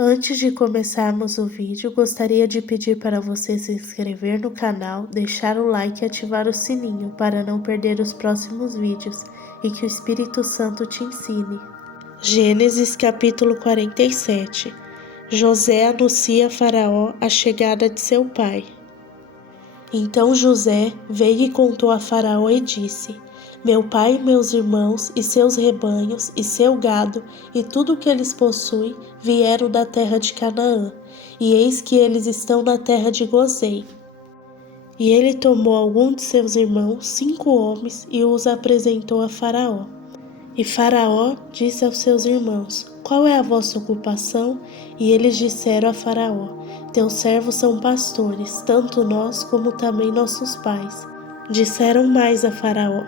Antes de começarmos o vídeo, gostaria de pedir para você se inscrever no canal, deixar o like e ativar o sininho para não perder os próximos vídeos e que o Espírito Santo te ensine. Gênesis capítulo 47. José anuncia a Faraó a chegada de seu pai. Então José veio e contou a Faraó e disse: Meu pai e meus irmãos e seus rebanhos e seu gado e tudo o que eles possuem vieram da terra de Canaã, e eis que eles estão na terra de Gozém. E ele tomou alguns de seus irmãos, 5 homens, e os apresentou a Faraó. E Faraó disse aos seus irmãos: Qual é a vossa ocupação? E eles disseram a Faraó: Teus servos são pastores, tanto nós como também nossos pais. Disseram mais a Faraó: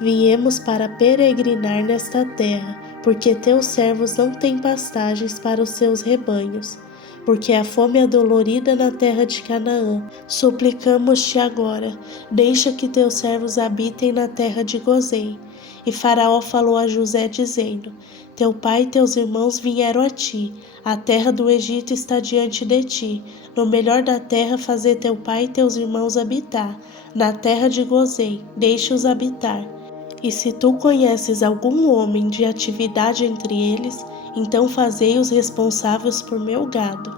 Viemos para peregrinar nesta terra, porque teus servos não têm pastagens para os seus rebanhos. Porque a fome é dolorida na terra de Canaã. Suplicamos-te agora, deixa que teus servos habitem na terra de Gozém. E Faraó falou a José, dizendo: Teu pai e teus irmãos vieram a ti, a terra do Egito está diante de ti. No melhor da terra fazer teu pai e teus irmãos habitar, na terra de Gozém, deixa-os habitar. E se tu conheces algum homem de atividade entre eles, então fazei-os responsáveis por meu gado.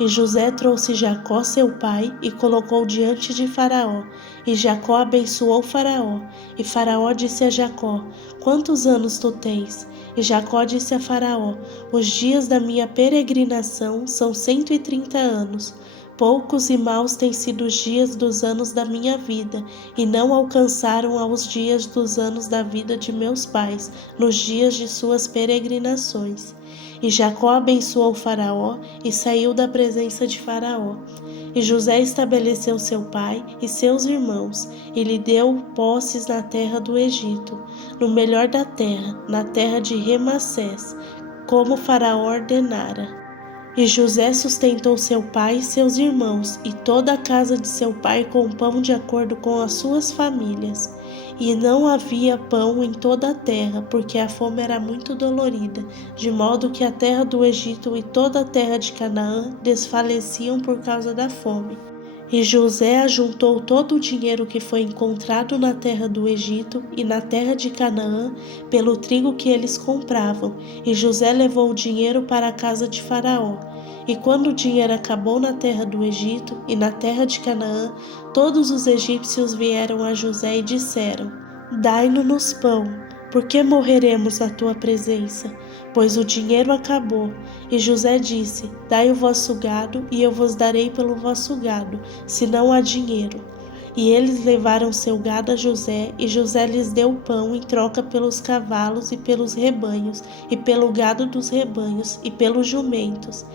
E José trouxe Jacó seu pai e colocou diante de Faraó. E Jacó abençoou Faraó. E Faraó disse a Jacó: Quantos anos tu tens? E Jacó disse a Faraó: Os dias da minha peregrinação são 130 anos. Poucos e maus têm sido os dias dos anos da minha vida, e não alcançaram aos dias dos anos da vida de meus pais, nos dias de suas peregrinações. E Jacó abençoou Faraó e saiu da presença de Faraó. E José estabeleceu seu pai e seus irmãos, e lhe deu posses na terra do Egito, no melhor da terra, na terra de Remassés, como Faraó ordenara. E José sustentou seu pai e seus irmãos, e toda a casa de seu pai com pão de acordo com as suas famílias. E não havia pão em toda a terra, porque a fome era muito dolorida, de modo que a terra do Egito e toda a terra de Canaã desfaleciam por causa da fome. E José ajuntou todo o dinheiro que foi encontrado na terra do Egito e na terra de Canaã pelo trigo que eles compravam, e José levou o dinheiro para a casa de Faraó. E quando o dinheiro acabou na terra do Egito e na terra de Canaã, todos os egípcios vieram a José e disseram: Dai-nos pão, porque morreremos na tua presença? Pois o dinheiro acabou. E José disse: Dai o vosso gado, e eu vos darei pelo vosso gado, se não há dinheiro. E eles levaram seu gado a José, e José lhes deu pão em troca pelos cavalos e pelos rebanhos, e pelo gado dos rebanhos, e pelos jumentos.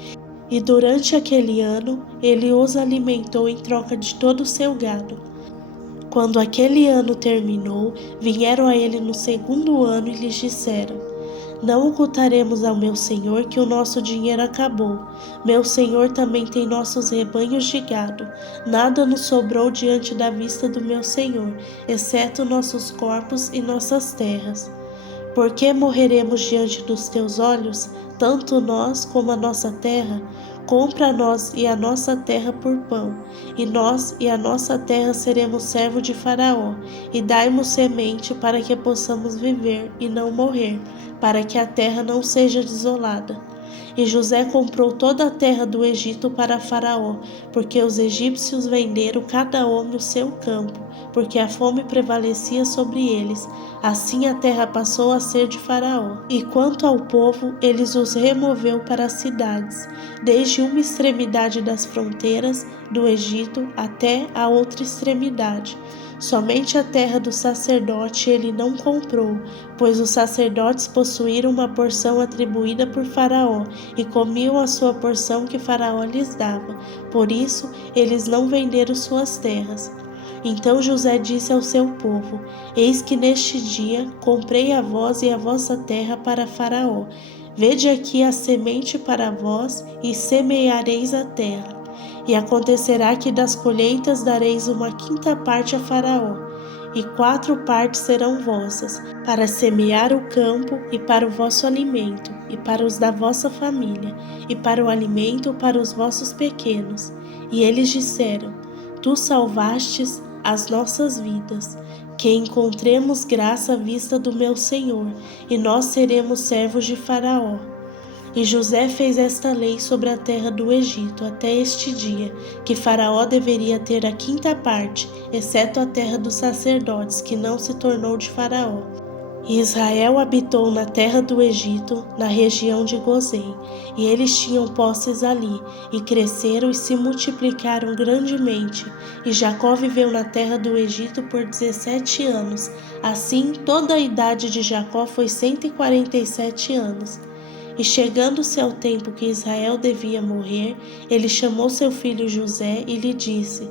E durante aquele ano, ele os alimentou em troca de todo o seu gado. Quando aquele ano terminou, vieram a ele no segundo ano e lhes disseram: Não ocultaremos ao meu senhor que o nosso dinheiro acabou. Meu senhor também tem nossos rebanhos de gado. Nada nos sobrou diante da vista do meu senhor, exceto nossos corpos e nossas terras. Por que morreremos diante dos teus olhos, tanto nós como a nossa terra? Compra a nós e a nossa terra por pão, e nós e a nossa terra seremos servos de Faraó, e dai-nos semente para que possamos viver e não morrer, para que a terra não seja desolada. E José comprou toda a terra do Egito para Faraó, porque os egípcios venderam cada homem o seu campo, porque a fome prevalecia sobre eles. Assim a terra passou a ser de Faraó. E quanto ao povo, eles os removeu para as cidades, desde uma extremidade das fronteiras do Egito até a outra extremidade. Somente a terra do sacerdote ele não comprou, pois os sacerdotes possuíram uma porção atribuída por Faraó e comiam a sua porção que Faraó lhes dava. Por isso, eles não venderam suas terras. Então José disse ao seu povo: Eis que neste dia comprei a vós e a vossa terra para Faraó. Vede aqui a semente para vós e semeareis a terra. E acontecerá que das colheitas dareis uma quinta parte a Faraó. e 4 partes serão vossas, para semear o campo e para o vosso alimento, e para os da vossa família, e para o alimento para os vossos pequenos. E eles disseram: Tu salvastes as nossas vidas, que encontremos graça à vista do meu Senhor, e nós seremos servos de Faraó. E José fez esta lei sobre a terra do Egito até este dia, que Faraó deveria ter a 5ª parte, exceto a terra dos sacerdotes, que não se tornou de Faraó. E Israel habitou na terra do Egito, na região de Gozém, e eles tinham posses ali, e cresceram e se multiplicaram grandemente. E Jacó viveu na terra do Egito por 17 anos. Assim, toda a idade de Jacó foi 147 anos. E chegando-se ao tempo que Israel devia morrer, ele chamou seu filho José e lhe disse: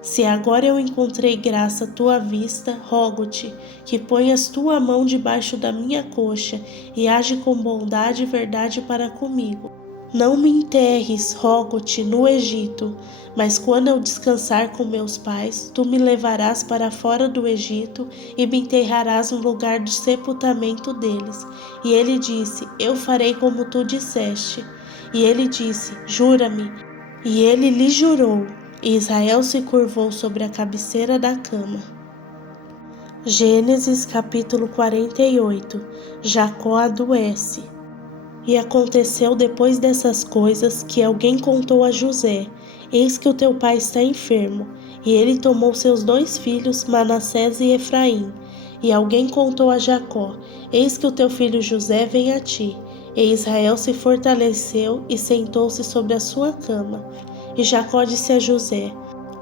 Se agora eu encontrei graça à tua vista, rogo-te que ponhas tua mão debaixo da minha coxa e age com bondade e verdade para comigo. Não me enterres, rogo-te, no Egito, mas quando eu descansar com meus pais, tu me levarás para fora do Egito e me enterrarás no lugar de sepultamento deles. E ele disse: Eu farei como tu disseste. E ele disse: Jura-me. E ele lhe jurou. E Israel se curvou sobre a cabeceira da cama. Gênesis capítulo 48. Jacó adoece. E aconteceu depois dessas coisas que alguém contou a José: Eis que o teu pai está enfermo. E ele tomou seus 2 filhos, Manassés e Efraim. E alguém contou a Jacó: Eis que o teu filho José vem a ti. E Israel se fortaleceu e sentou-se sobre a sua cama. E Jacó disse a José: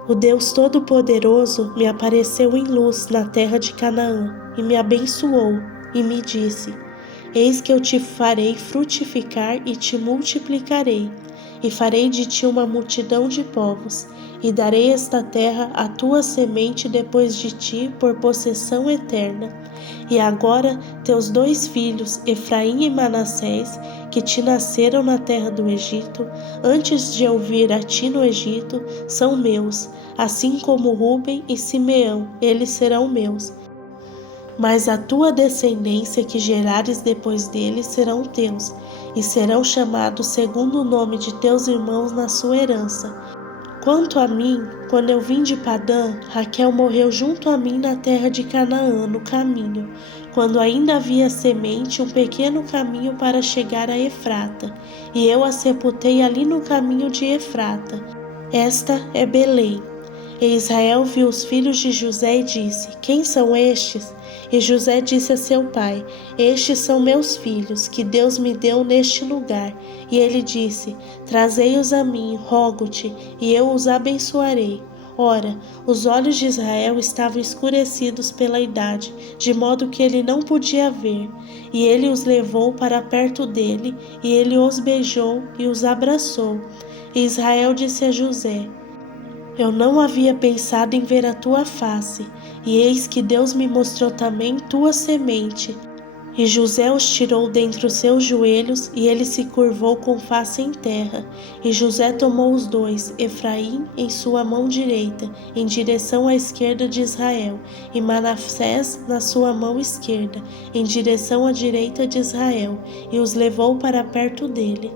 O Deus Todo-Poderoso me apareceu em luz na terra de Canaã, e me abençoou, e me disse: Eis que eu te farei frutificar e te multiplicarei, e farei de ti uma multidão de povos, e darei esta terra à tua semente depois de ti por possessão eterna. E agora teus 2 filhos, Efraim e Manassés, que te nasceram na terra do Egito, antes de eu vir a ti no Egito, são meus, assim como Ruben e Simeão, eles serão meus. Mas a tua descendência que gerares depois deles serão teus, e serão chamados segundo o nome de teus irmãos na sua herança. Quanto a mim, quando eu vim de Padã, Raquel morreu junto a mim na terra de Canaã, no caminho, quando ainda havia semente, um pequeno caminho para chegar a Efrata, e eu a sepultei ali no caminho de Efrata. Esta é Belém. E Israel viu os filhos de José e disse: Quem são estes? E José disse a seu pai: Estes são meus filhos, que Deus me deu neste lugar. E ele disse: Trazei-os a mim, rogo-te, e eu os abençoarei. Ora, os olhos de Israel estavam escurecidos pela idade, de modo que ele não podia ver. E ele os levou para perto dele, e ele os beijou e os abraçou. E Israel disse a José: Eu não havia pensado em ver a tua face, e eis que Deus me mostrou também tua semente. E José os tirou dentre os seus joelhos, e ele se curvou com face em terra. E José tomou os 2, Efraim em sua mão direita, em direção à esquerda de Israel, e Manassés na sua mão esquerda, em direção à direita de Israel, e os levou para perto dele.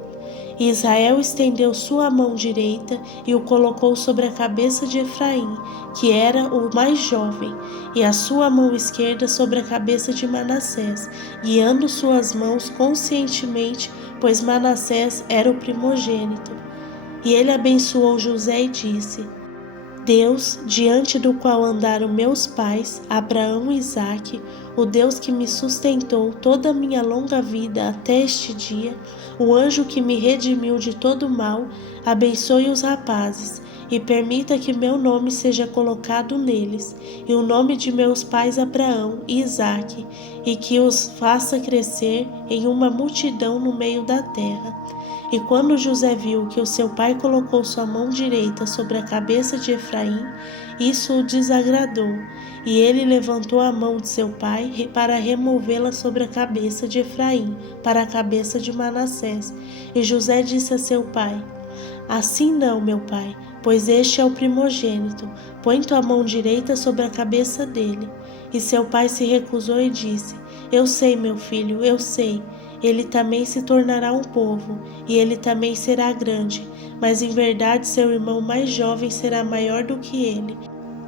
E Israel estendeu sua mão direita e o colocou sobre a cabeça de Efraim, que era o mais jovem, e a sua mão esquerda sobre a cabeça de Manassés, guiando suas mãos conscientemente, pois Manassés era o primogênito. E ele abençoou José e disse: Deus, diante do qual andaram meus pais, Abraão e Isaque, o Deus que me sustentou toda a minha longa vida até este dia, o anjo que me redimiu de todo mal, abençoe os rapazes e permita que meu nome seja colocado neles, e o nome de meus pais Abraão e Isaque, e que os faça crescer em uma multidão no meio da terra. E quando José viu que o seu pai colocou sua mão direita sobre a cabeça de Efraim, isso o desagradou, e ele levantou a mão de seu pai para removê-la sobre a cabeça de Efraim, para a cabeça de Manassés. E José disse a seu pai: Assim não, meu pai, pois este é o primogênito. Põe tua mão direita sobre a cabeça dele. E seu pai se recusou e disse: Eu sei, meu filho, eu sei. Ele também se tornará um povo, e ele também será grande, mas em verdade seu irmão mais jovem será maior do que ele,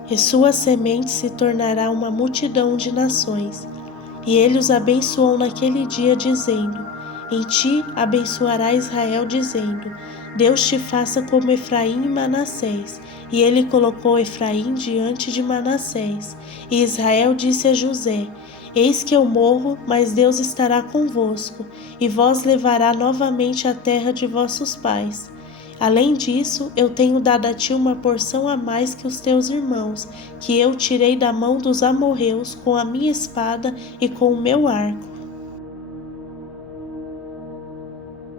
e sua semente se tornará uma multidão de nações. E ele os abençoou naquele dia, dizendo: Em ti abençoará Israel, dizendo: Deus te faça como Efraim e Manassés. E ele colocou Efraim diante de Manassés. E Israel disse a José: Eis que eu morro, mas Deus estará convosco, e vós levará novamente a terra de vossos pais. Além disso, eu tenho dado a ti uma porção a mais que os teus irmãos, que eu tirei da mão dos amorreus com a minha espada e com o meu arco.